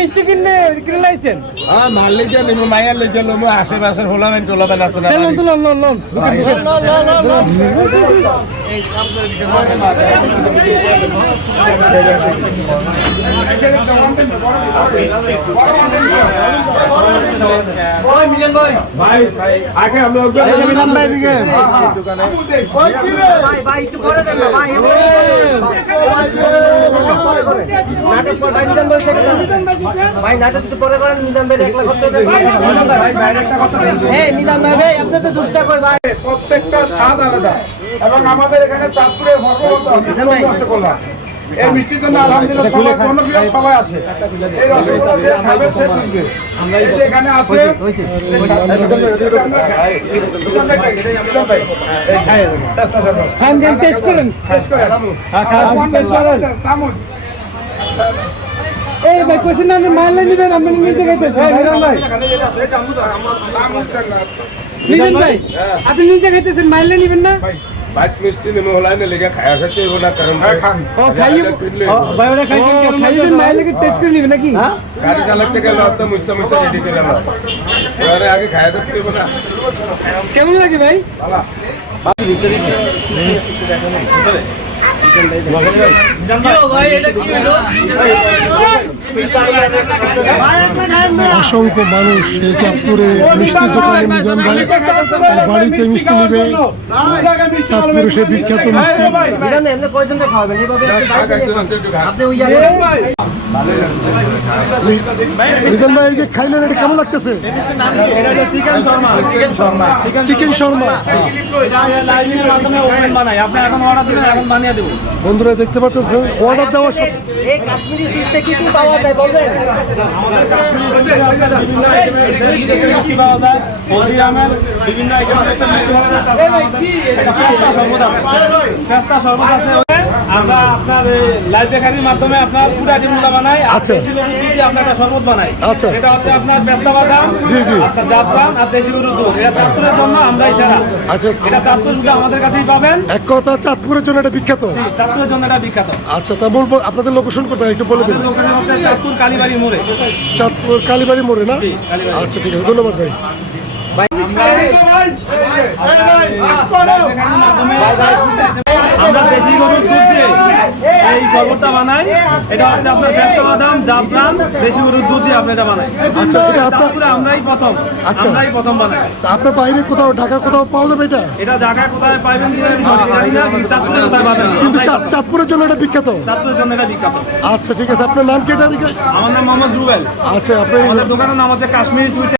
মিষ্টি কিনে কিনে লাইছেন মারলে যে নেবো মাইয়ার লেগে নেবো আশেপাশের হোলাবেন টোলাবেন আছে না লোন লোন লোন মিলন ভাই ভাই আগে हम लोग मिलन भाई दिखे दुकाने ভাই ভাই একটু পরে দেন না ভাই নাটক করে মিলন ভাই সেটা ভাই নাটক একটু পরে করেন মিলন ভাই একলা করতে দেন ভাই ভাই একটা কথা বলেন এই মিলন ভাই আপনি তো দুষ্টা কই ভাই প্রত্যেকটা স্বাদ আলাদা এবং আমাদের এখানে চাঁদপুরে ভগবত আছে করলাম এই মিষ্টির জন্য আলহামদুলিল্লাহ সবাই জনপ্রিয় সবাই আছে এই রসগোল্লা যে খাবে সে বুঝবে এই যে এখানে আছে খান দেন টেস্ট করেন এই ভাই কোশ্চেন না মাইলে নিবেন আপনি নিজে খাইতেছেন মিলন ভাই আপনি নিজে খাইতেছেন মাইলে নিবেন না বাইক মিষ্টি নেমে হলাই না লেগে খায়া সাথে না কারণ খান ও খাইয়ে ভাই ওটা খাইছেন কেন খাইছেন মাইলে কি টেস্ট করে নিবেন নাকি গাড়ি চালাতে গেলে তো মুচ্ছা মুচ্ছা রেডি করে নাও এবারে আগে খায়া দেখতে হবে না কেমন লাগে ভাই অসংখ্য মানুষ এই চাঁদপুরে মিষ্টি দোকানে মিজান ভাই বাড়িতে মিষ্টি নেবে চাঁদপুরে সে বিখ্যাত মিষ্টি মিলন এমনি কয়জন খাওয়াবেন এইভাবে আপনি ওই মিজান ভাই এই যে খাইলেন এটা কেমন লাগতেছে চিকেন শর্মা বন্ধুরা দেখতে পাচ্ছেন অর্ডার দেওয়ার সাথে এই কাশ্মীরি ফিশটা কি কি পাওয়া যায় বলবেন আমাদের কাশ্মীরি ফিশে বিভিন্ন আইটেমের মিষ্টি পাওয়া যায় হলদিরামের বিভিন্ন আইটেমের একটা মিষ্টি পাওয়া যায় তারপর আমাদের একটা পেস্তা শরবত আছে আমরা আপনার লাইভ বেকারির মাধ্যমে আপনার পুরা যেগুলো বানাই আর আচ্ছা। দেশি গরুর দুধ দিয়ে আমরা একটা শরবত বানাই আচ্ছা। এটা হচ্ছে আপনার পেস্তা বাদাম জি, জি। আপনার জাফরান আর দেশি গরুর দুধ এটা চাঁদপুরের জন্য আমরাই সেরা আচ্ছা এটা চাঁদপুর শুধু আমাদের কাছেই পাবেন এক কথা চাঁদপুরের জন্য এটা বিখ্যাত চাঁদপুরের জন্য এটা বিখ্যাত আচ্ছা তা বলবো আপনাদের লোকেশন কোথায় একটু বলে দিন আমাদের লোকেশন হচ্ছে চাঁদপুর কালীবাড়ি মোড়ে চাঁদপুর কালীবাড়ি মোড়ে না কালীবাড়ি। আচ্ছা ঠিক আছে ধন্যবাদ ভাই আমরা দেশি গরুর দুধ দিয়ে এই শরবতটা বানাই এটা হচ্ছে আপনার পেস্তা বাদাম জাফরান দেশি গরুর দুধ দিয়ে আপনি এটা বানাই আচ্ছা, এটা আপনার- চাঁদপুরে আমরাই প্রথম আচ্ছা। আমরাই প্রথম বানাই তা আপনার বাইরে কোথাও ঢাকা কোথাও পাওয়া যাবে এটা এটা ঢাকায় কোথায় পাইবেন কি আমি সঠিক জানি না কিন্তু চাঁদপুরে কোথায় পাবেন কিন্তু চাঁদপুরের জন্য এটা বিখ্যাত চাঁদপুরের জন্য এটা বিখ্যাত আচ্ছা ঠিক আছে আপনার নাম কি এটা আমার নাম মোহাম্মদ রুবেল আচ্ছা আপনি আমাদের দোকানের নাম হচ্ছে কাশ্মীরি সুইট